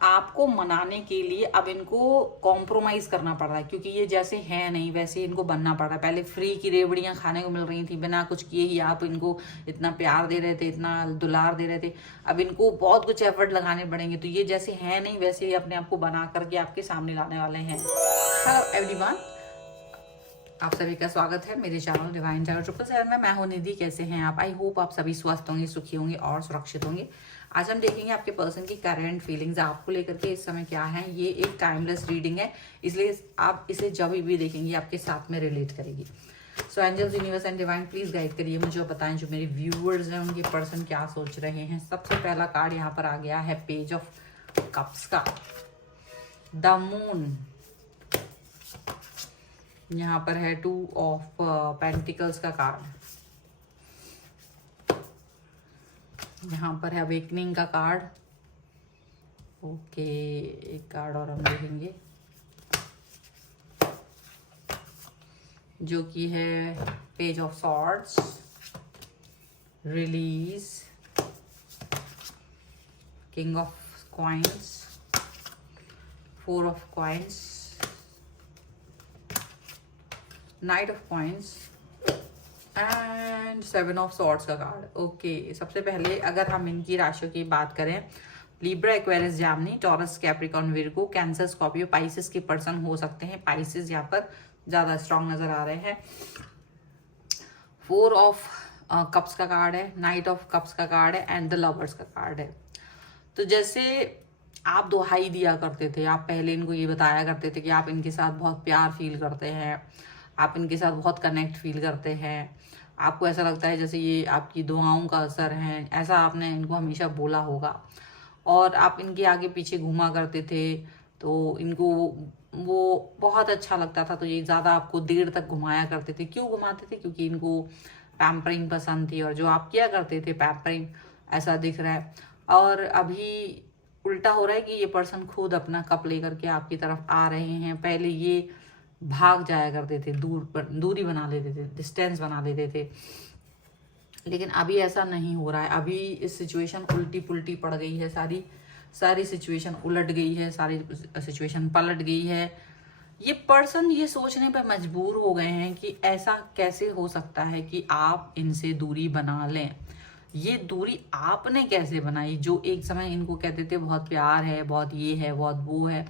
आपको मनाने के लिए अब इनको कॉम्प्रोमाइज करना पड़ रहा है, क्योंकि ये जैसे हैं नहीं वैसे इनको बनना पड़ रहा है। पहले फ्री की रेवड़ियां खाने को मिल रही थी, बिना कुछ किए ही आप इनको इतना प्यार दे रहे थे, इतना दुलार दे रहे थे। अब इनको बहुत कुछ एफर्ट लगाने पड़ेंगे, तो ये जैसे हैं नहीं वैसे ही अपने आप को बना करके आपके सामने लाने वाले हैं। हेलो एवरीवन, आप सभी का स्वागत है मेरे चैनल डिवाइन टैरो 777 में। मैं हूं निधि। कैसे हैं आप? आई होप आप सभी स्वस्थ होंगे, सुखी होंगे और सुरक्षित होंगे। आज हम देखेंगे आपके पर्सन की करंट फीलिंग्स आपको लेकर के इस समय क्या है। ये एक टाइमलेस रीडिंग है, इसलिए आप इसे जब भी देखेंगे आपके साथ में रिलेट करेगी। So angels, universe and divine please guide करिए मुझे और बताएं जो मेरे व्यूअर्स हैं उनके पर्सन क्या सोच रहे हैं। सबसे पहला कार्ड यहाँ पर आ गया है पेज ऑफ कप्स का, द मून। यहाँ पर है 2 ऑफ पेंटिकल्स का कार्ड। यहाँ पर है अवेकनिंग का कार्ड। ओके, एक कार्ड और हम देखेंगे जो कि है page of swords, release, king of coins, 4 of coins, night of coins and 7 of swords का कार्ड। ओके, सबसे पहले अगर हम इनकी राशियों की बात करें, लिब्रा, एक्वेरियस, जामनी, taurus, Capricorn, Virgo, cancer, Scorpio, Pisces के पर्सन हो सकते हैं। पाइसेस यहाँ पर ज्यादा स्ट्रांग नजर आ रहे हैं। 4 ऑफ कप्स का कार्ड है, नाइट ऑफ कप्स का कार्ड है एंड द लवर्स का कार्ड है। तो जैसे आप दुहाई दिया करते थे, आप पहले इनको ये बताया करते थे कि आप इनके साथ बहुत प्यार फील करते हैं, आप इनके साथ बहुत कनेक्ट फील करते हैं, आपको ऐसा लगता है जैसे ये आपकी दुआओं का असर है, ऐसा आपने इनको हमेशा बोला होगा। और आप इनके आगे पीछे घूमा करते थे तो इनको वो बहुत अच्छा लगता था, तो ये ज़्यादा आपको देर तक घुमाया करते थे। क्यों घुमाते थे? क्योंकि इनको पैम्परिंग पसंद थी और जो आप किया करते थे पैम्परिंग, ऐसा दिख रहा है। और अभी उल्टा हो रहा है कि ये पर्सन खुद अपना कप लेकर के आपकी तरफ आ रहे हैं। पहले ये भाग जाया करते थे, दूरी बना लेते थे, डिस्टेंस बना लेते थे, लेकिन अभी ऐसा नहीं हो रहा है। अभी इस सिचुएशन उल्टी पुल्टी पड़ गई है, सारी सिचुएशन उलट गई है, सारी सिचुएशन पलट गई है। ये पर्सन ये सोचने पर मजबूर हो गए हैं कि ऐसा कैसे हो सकता है कि आप इनसे दूरी बना लें। ये दूरी आपने कैसे बनाई? जो एक समय इनको कहते थे बहुत प्यार है, बहुत ये है, बहुत वो है,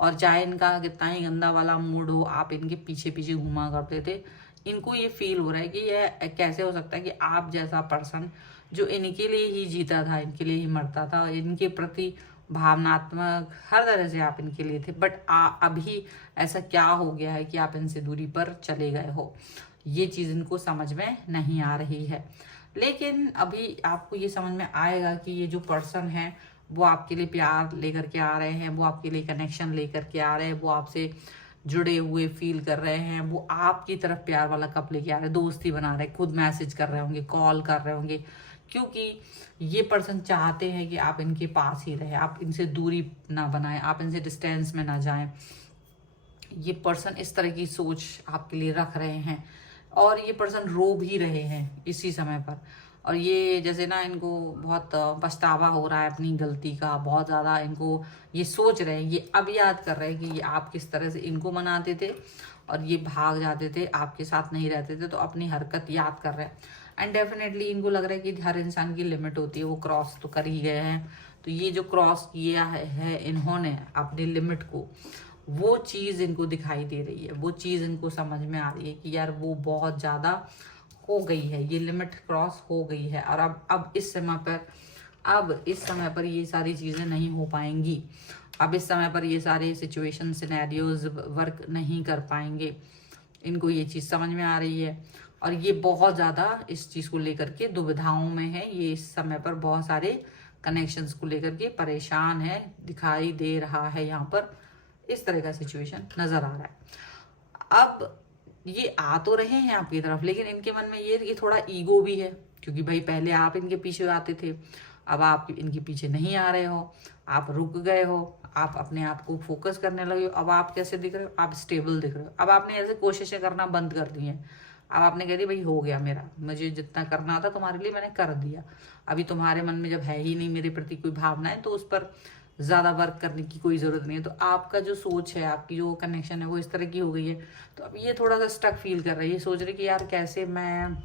और चाहे इनका कितना ही गंदा वाला मूड हो, आप इनके पीछे पीछे घुमा करते थे। इनको ये फील हो रहा है कि यह कैसे हो सकता है कि आप जैसा पर्सन जो इनके लिए ही जीता था, इनके लिए ही मरता था, इनके प्रति भावनात्मक हर तरह से आप इनके लिए थे, बट अभी ऐसा क्या हो गया है कि आप इनसे दूरी पर चले गए हो। ये चीज़ इनको समझ में नहीं आ रही है। लेकिन अभी आपको ये समझ में आएगा कि ये जो पर्सन है वो आपके लिए प्यार लेकर के आ रहे हैं, वो आपके लिए कनेक्शन लेकर के आ रहे हैं, वो आपसे जुड़े हुए फील कर रहे हैं, वो आपकी तरफ प्यार वाला कप लेके आ रहे हैं, दोस्ती बना रहे हैं, खुद मैसेज कर रहे होंगे, कॉल कर रहे होंगे, क्योंकि ये पर्सन चाहते हैं कि आप इनके पास ही रहे, आप इनसे दूरी ना बनाएं, आप इनसे डिस्टेंस में ना जाएं। ये पर्सन इस तरह की सोच आपके लिए रख रहे हैं और ये पर्सन रो भी रहे हैं इसी समय पर। और ये जैसे ना इनको बहुत पछतावा हो रहा है अपनी गलती का, बहुत ज़्यादा इनको ये सोच रहे हैं, ये अब याद कर रहे हैं कि ये आप किस तरह से इनको मनाते थे और ये भाग जाते थे, आपके साथ नहीं रहते थे, तो अपनी हरकत याद कर रहे हैं। एंड डेफिनेटली इनको लग रहा है कि हर इंसान की लिमिट होती है, वो क्रॉस तो कर ही गए हैं। तो ये जो क्रॉस किया है इन्होंने अपनी लिमिट को, वो चीज़ इनको दिखाई दे रही है, वो चीज़ इनको समझ में आ रही है कि यार वो बहुत ज़्यादा हो गई है, ये लिमिट क्रॉस हो गई है। और अब इस समय पर ये सारी चीज़ें नहीं हो पाएंगी। अब इस समय पर ये सारे सिचुएशन सिनेरियोज वर्क नहीं कर पाएंगे। इनको ये चीज़ समझ में आ रही है और ये बहुत ज़्यादा इस चीज़ को लेकर के दुविधाओं में है। ये इस समय पर बहुत सारे कनेक्शंस को लेकर के परेशान है, दिखाई दे रहा है। यहाँ पर इस तरह का सिचुएशन नज़र आ रहा है। अब ये आ तो रहे हैं आपकी तरफ, लेकिन इनके मन में ये थोड़ा ईगो भी है, क्योंकि भाई पहले आप इनके पीछे आते थे, अब आप इनके पीछे नहीं आ रहे हो, आप रुक गए हो, आप अपने आप को फोकस करने लगे हो। अब आप कैसे दिख रहे हो? आप स्टेबल दिख रहे हो। अब आपने ऐसे कोशिशें करना बंद कर दी हैं। अब आपने कह दिया भाई हो गया मेरा, मुझे जितना करना था तुम्हारे लिए मैंने कर दिया। अभी तुम्हारे मन में जब है ही नहीं मेरे प्रति कोई भावनाएं, तो उस पर ज़्यादा वर्क करने की कोई ज़रूरत नहीं है। तो आपका जो सोच है, आपकी जो कनेक्शन है वो इस तरह की हो गई है। तो अब ये थोड़ा सा स्टक फील कर रहा है, ये सोच रहे कि यार कैसे मैं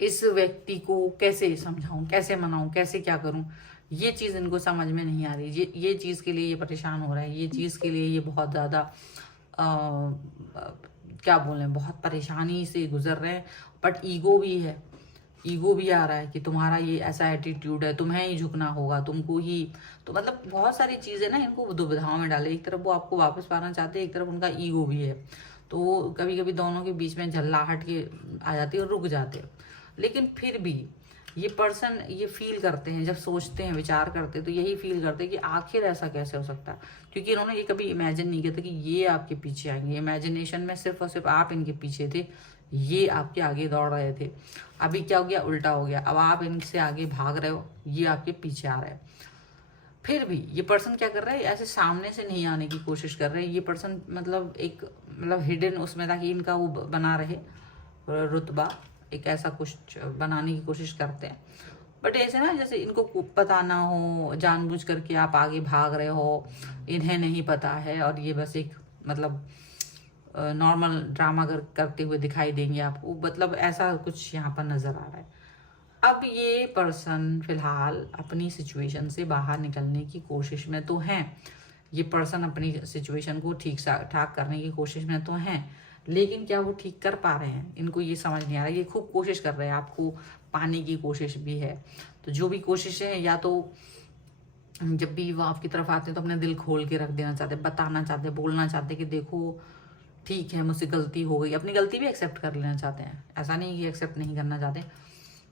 इस व्यक्ति को कैसे समझाऊं, कैसे मनाऊं, कैसे क्या करूं। ये चीज़ इनको समझ में नहीं आ रही। ये चीज़ के लिए ये परेशान हो रहा है, ये चीज़ के लिए ये बहुत ज़्यादा क्या बोलें, बहुत परेशानी से गुजर रहे हैं। बट ईगो भी है, ईगो भी आ रहा है कि तुम्हारा ये ऐसा एटीट्यूड है, तुम्हें ही झुकना होगा, तुमको ही। तो मतलब बहुत सारी चीज़ें ना इनको दुविधाओं में डाले। एक तरफ वो आपको वापस पाना चाहते हैं, एक तरफ उनका ईगो भी है। तो कभी कभी दोनों के बीच में झल्लाहट के आ जाती है और रुक जाते हैं। लेकिन फिर भी ये पर्सन ये फील करते हैं, जब सोचते हैं, विचार करते हैं, तो यही फील करते हैं कि आखिर ऐसा कैसे हो सकता है। क्योंकि इन्होंने ये कभी इमेजिन नहीं किया था कि ये आपके पीछे आएंगे। इमेजिनेशन में सिर्फ और सिर्फ आप इनके पीछे थे, ये आपके आगे दौड़ रहे थे। अभी क्या हो गया, उल्टा हो गया। अब आप इनसे आगे भाग रहे हो, ये आपके पीछे आ रहे हैं। फिर भी ये पर्सन क्या कर रहा है, ऐसे सामने से नहीं आने की कोशिश कर रहे हैं। ये पर्सन मतलब एक हिडन उसमें, ताकि इनका वो बना रहे रुतबा, एक ऐसा कुछ बनाने की कोशिश करते हैं। बट ऐसे ना जैसे इनको पता ना हो, जानबूझ करके आप आगे भाग रहे हो, इन्हें नहीं पता है, और ये बस एक मतलब नॉर्मल ड्रामा करते हुए दिखाई देंगे आपको। मतलब ऐसा कुछ यहाँ पर नजर आ रहा है। अब ये पर्सन फिलहाल अपनी सिचुएशन से बाहर निकलने की कोशिश में तो हैं। ये पर्सन अपनी सिचुएशन को ठीक ठाक करने की कोशिश में तो हैं, लेकिन क्या वो ठीक कर पा रहे हैं, इनको ये समझ नहीं आ रहा। ये खूब कोशिश कर रहे हैं, आपको पाने की कोशिश भी है। तो जो भी कोशिश है, या तो जब भी वो आपकी तरफ आते हैं तो अपने दिल खोल के रख देना चाहते हैं, बताना चाहते हैं, बोलना चाहते हैं कि देखो ठीक है, मुझसे गलती हो गई। अपनी गलती भी एक्सेप्ट कर लेना चाहते हैं, ऐसा नहीं कि एक्सेप्ट नहीं करना चाहते,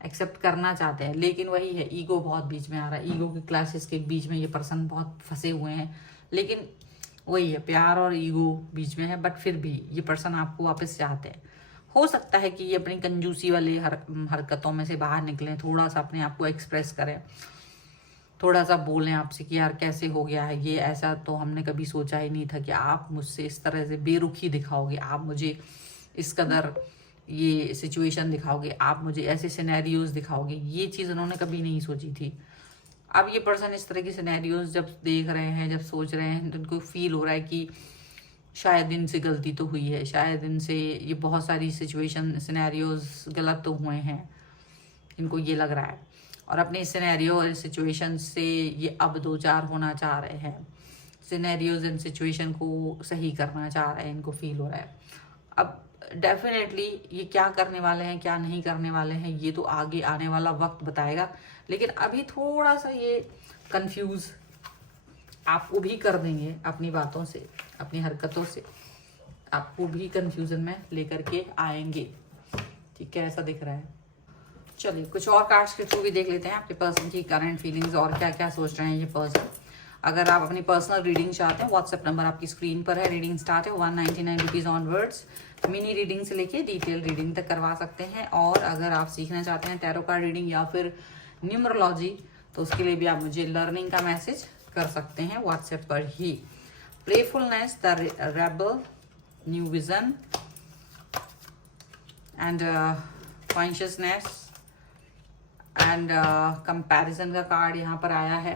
एक्सेप्ट करना चाहते हैं। लेकिन वही है, ईगो बहुत बीच में आ रहा है। ईगो के क्लासेस के बीच में ये पर्सन बहुत फंसे हुए हैं। लेकिन वही है, प्यार और ईगो बीच में है। बट फिर भी ये पर्सन आपको वापस चाहते हैं। हो सकता है कि ये अपनी कंजूसी वाले हरकतों में से बाहर निकलें, थोड़ा सा अपने आप को एक्सप्रेस करें, थोड़ा सा बोलें आपसे कि यार कैसे हो गया है ये, ऐसा तो हमने कभी सोचा ही नहीं था कि आप मुझसे इस तरह से बेरुखी दिखाओगे, आप मुझे इस कदर ये सिचुएशन दिखाओगे, आप मुझे ऐसे सिनेरियोज दिखाओगे। ये चीज़ उन्होंने कभी नहीं सोची थी। अब ये पर्सन इस तरह की सिनेरियोज जब देख रहे हैं, जब सोच रहे हैं, तो उनको फील हो रहा है कि शायद इनसे गलती तो हुई है, शायद इनसे ये बहुत सारी सिचुएशन सिनेरियोज गलत तो हुए हैं, इनको ये लग रहा है। और अपने सिनेरियो और सिचुएशन से ये अब दो चार होना चाह रहे हैं, सिनेरियोज एंड सिचुएशन को सही करना चाह रहे हैं, इनको फील हो रहा है। अब डेफिनेटली ये क्या करने वाले हैं, क्या नहीं करने वाले हैं, ये तो आगे आने वाला वक्त बताएगा। लेकिन अभी थोड़ा सा ये कंफ्यूज आपको भी कर देंगे अपनी बातों से, अपनी हरकतों से, आपको भी कंफ्यूजन में लेकर के आएंगे। ठीक है, ऐसा दिख रहा है। चलिए कुछ और कार्ड्स के थ्रू भी देख लेते हैं आपके पर्सन की करंट फीलिंग्स और क्या क्या सोच रहे हैं ये पर्सन। अगर आप अपनी पर्सनल रीडिंग चाहते हैं, व्हाट्सएप नंबर आपकी स्क्रीन पर है। रीडिंग स्टार्ट है 199 रुपीज़ ऑनवर्ड्स। मिनी रीडिंग से लेके डिटेल रीडिंग तक करवा सकते हैं। और अगर आप सीखना चाहते हैं टैरो कार्ड रीडिंग या फिर न्यूमरोलॉजी, तो उसके लिए भी आप मुझे लर्निंग का मैसेज कर सकते हैं व्हाट्सएप पर ही। Playfulness, the rebel, new vision and consciousness and comparison का कार्ड यहाँ पर आया है।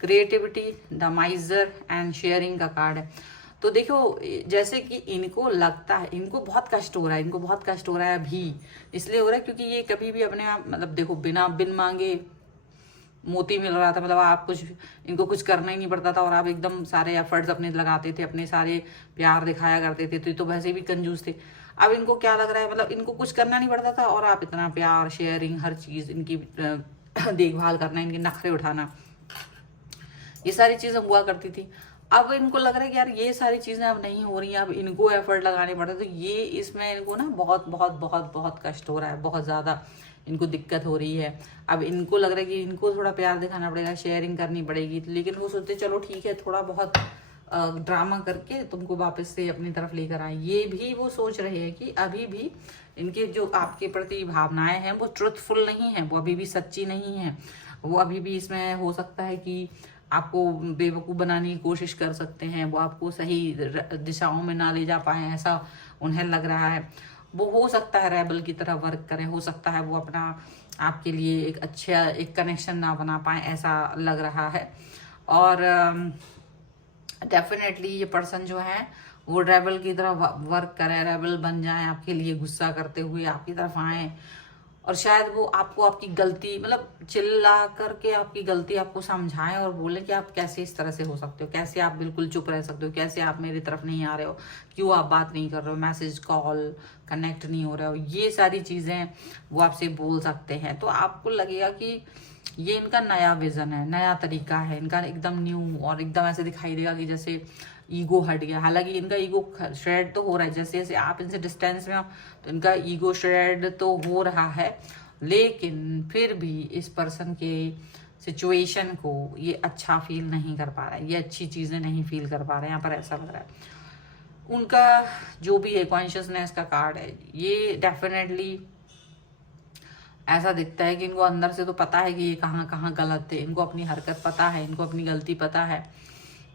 Creativity, the miser and sharing का कार्ड है। तो देखो, जैसे कि इनको लगता है, इनको बहुत कष्ट हो रहा है, इनको बहुत कष्ट हो रहा है अभी। इसलिए हो रहा है क्योंकि ये कभी भी अपने आप मतलब देखो, बिन मांगे मोती मिल रहा था। मतलब आप कुछ, इनको कुछ करना ही नहीं पड़ता था और आप एकदम सारे एफर्ट्स अपने लगाते थे, अपने सारे प्यार दिखाया करते थे। तो ये तो वैसे भी कंजूस थे। अब इनको क्या लग रहा है, मतलब इनको कुछ करना नहीं पड़ता था और आप इतना प्यार, शेयरिंग, हर चीज़, इनकी देखभाल करना, इनके नखरे उठाना, ये सारी चीज़ें हुआ करती थी। अब इनको लग रहा है कि यार ये सारी चीज़ें अब नहीं हो रही हैं, अब इनको एफर्ट लगाने पड़ते। तो ये इसमें इनको ना बहुत बहुत बहुत बहुत कष्ट हो रहा है, बहुत ज़्यादा इनको दिक्कत हो रही है। अब इनको लग रहा है कि इनको थोड़ा प्यार दिखाना पड़ेगा, शेयरिंग करनी पड़ेगी। लेकिन वो सोचते चलो ठीक है, थोड़ा बहुत ड्रामा करके तुमको वापस से अपनी तरफ लेकर आए। ये भी वो सोच रहे हैं कि अभी भी इनके जो आपके प्रति भावनाएं हैं वो ट्रुथफुल नहीं है, वो अभी भी सच्ची नहीं है। वो अभी भी इसमें हो सकता है कि आपको बेवकूफ़ बनाने की कोशिश कर सकते हैं, वो आपको सही दिशाओं में ना ले जा पाए, ऐसा उन्हें लग रहा है। वो हो सकता है रेबल की तरह वर्क करें, हो सकता है वो अपना आपके लिए एक अच्छा एक कनेक्शन ना बना पाए, ऐसा लग रहा है। और डेफिनेटली ये पर्सन जो है वो रेबल की तरह वर्क करे, रेबल बन जाए, आपके लिए गुस्सा करते हुए आपकी तरफ आए, और शायद वो आपको आपकी गलती मतलब चिल्ला करके आपकी गलती आपको समझाएं और बोले कि आप कैसे इस तरह से हो सकते हो, कैसे आप बिल्कुल चुप रह सकते हो, कैसे आप मेरी तरफ नहीं आ रहे हो, क्यों आप बात नहीं कर रहे हो, मैसेज कॉल कनेक्ट नहीं हो रहे हो, ये सारी चीज़ें वो आपसे बोल सकते हैं। तो आपको लगेगा कि ये इनका नया विजन है, नया तरीका है इनका, एकदम न्यू, और एकदम ऐसे दिखाई देगा कि जैसे ईगो हट गया। हालांकि इनका ईगो श्रेड तो हो रहा है, जैसे जैसे आप इनसे डिस्टेंस में हो तो इनका ईगो श्रेड तो हो रहा है, लेकिन फिर भी इस पर्सन के सिचुएशन को ये अच्छा फील नहीं कर पा रहा है, ये अच्छी चीज़ें नहीं फील कर पा रहे हैं। यहाँ पर ऐसा लग रहा है उनका जो भी है कॉन्शियसनेस का कार्ड है, ये डेफिनेटली ऐसा दिखता है कि इनको अंदर से तो पता है कि ये कहाँ कहाँ गलत थे, इनको अपनी हरकत पता है, इनको अपनी गलती पता है,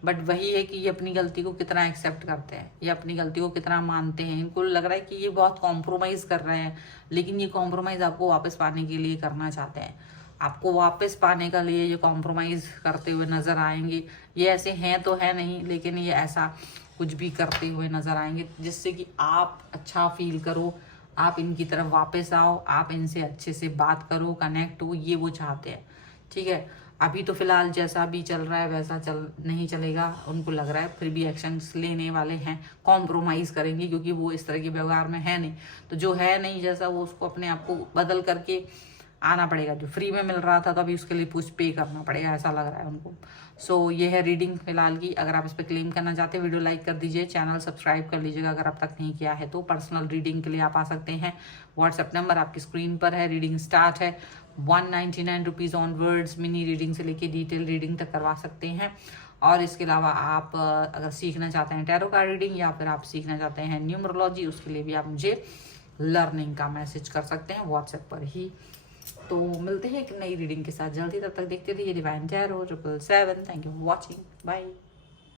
बट वही है कि ये अपनी गलती को कितना एक्सेप्ट करते हैं, ये अपनी गलती को कितना मानते हैं। इनको लग रहा है कि ये बहुत कॉम्प्रोमाइज़ कर रहे हैं, लेकिन ये कॉम्प्रोमाइज़ आपको वापस पाने के लिए करना चाहते हैं, आपको वापस पाने के लिए ये कॉम्प्रोमाइज़ करते हुए नज़र आएंगे। ये ऐसे हैं तो है नहीं, लेकिन ये ऐसा कुछ भी करते हुए नज़र आएंगे जिससे कि आप अच्छा फील करो, आप इनकी तरफ वापस आओ, आप इनसे अच्छे से बात करो, कनेक्ट हो, ये वो चाहते हैं। ठीक है, अभी तो फिलहाल जैसा भी चल रहा है वैसा नहीं चलेगा, उनको लग रहा है फिर भी एक्शंस लेने वाले हैं, कॉम्प्रोमाइज़ करेंगे, क्योंकि वो इस तरह के व्यवहार में है नहीं, तो जो है नहीं जैसा वो उसको अपने आप को बदल करके आना पड़ेगा। जो फ्री में मिल रहा था तो अभी उसके लिए कुछ पे करना पड़ेगा, ऐसा लग रहा है उनको। सो ये है रीडिंग फिलहाल की। अगर आप इस पर क्लेम करना चाहते हैं वीडियो लाइक कर दीजिए, चैनल सब्सक्राइब कर लीजिएगा अगर अब तक नहीं किया है तो। पर्सनल रीडिंग के लिए आप आ सकते हैं, व्हाट्सएप नंबर आपकी स्क्रीन पर है। रीडिंग स्टार्ट है 199 रुपीज़ ऑनवर्ड्स, मिनी रीडिंग से लेके डिटेल रीडिंग तक करवा सकते हैं। और इसके अलावा आप अगर सीखना चाहते हैं टैरो कार्ड रीडिंग या फिर आप सीखना चाहते हैं न्यूमरोलॉजी, उसके लिए भी आप मुझे लर्निंग का मैसेज कर सकते हैं व्हाट्सएप पर ही। तो मिलते हैं एक नई रीडिंग के साथ जल्दी, तब तक देखते रहिए divine tarot 777। Thank you for watching, bye.